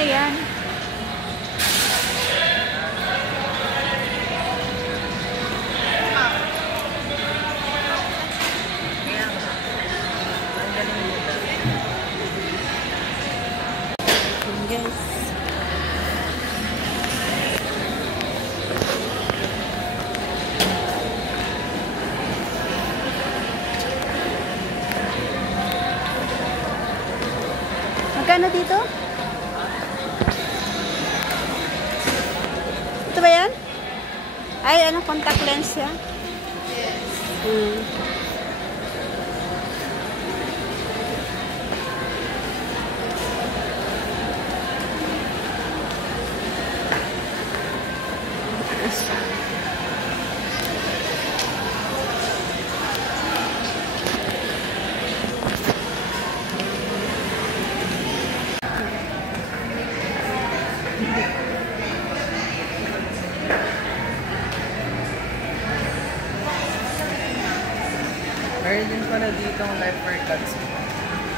na yan. Guys. Magkano dito? Ito ba yan? Ay, ano, contact lens yan? Yes. Meron din pala dito ang life workouts.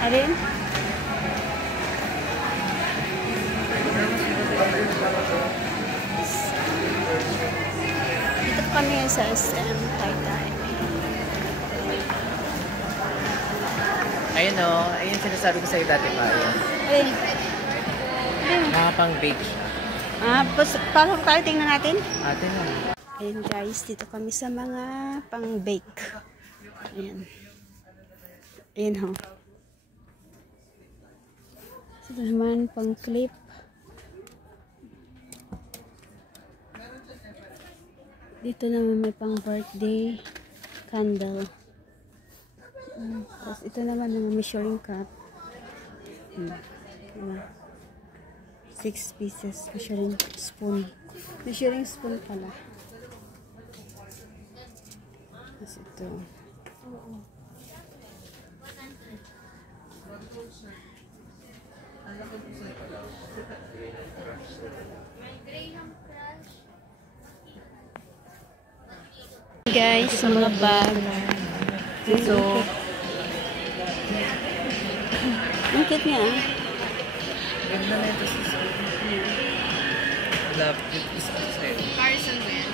Alin? Dito kami sa SM Taytay. Ayun o, ayun sinasabi ko sa'yo dati pa. Alin? Mga pang bake. Pasok tayo, tingnan natin. Atin na. Ayun guys, dito kami sa mga pang-bake. Ayan. Ayan ho. Ito naman pang-clip. Dito naman may pang-birthday candle. Tapos ito naman ng measuring cup. Diba? 6 pieces measuring spoon. Measuring spoon pala. Tapos ito. Guys, sa mga bag. So, ang cute niya ah. ganda na ito sa love it is sa'yo. Carson mo yan.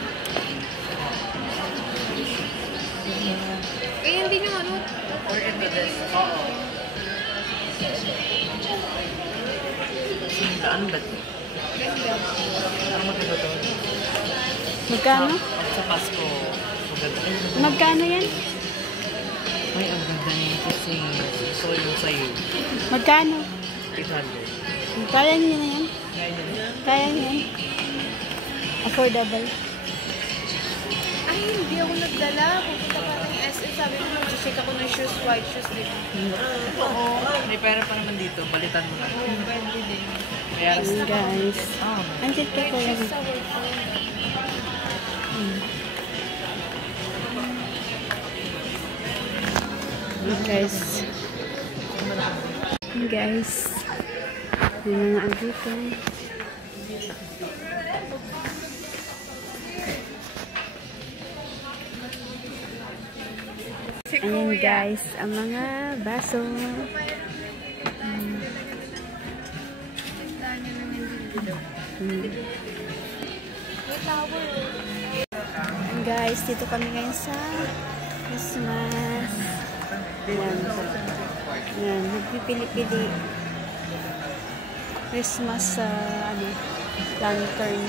Eh, hindi nyo ano? Or ito this. Oo. Ano ba ito? Ganda. Ang maganda ito. Magkano? Sa Pasko. Maganda. Magkano yan? Ay, ang ganda niya kasi. So, yung sa'yo. Magkano? 800. Kaya niyo na yan? Kaya niya. Kaya niyo yan? Affordable. Ay, hindi ako nagdala. Pupunta pa ng SM. Sabi mo, mag-check ako ng shoes, white shoes, di ba? Oo. May pera pa naman dito. Balitan mo na. Pwede din. Kaya Ayan guys. Antit ka ko lang. Sa work ko. Guys. Guys. May mga andito. Ayan guys, ang mga baso. Ayan guys, dito kami ngayon sa Christmas. Ayan. Ayan, nagpipili-pili. Christmas lantern.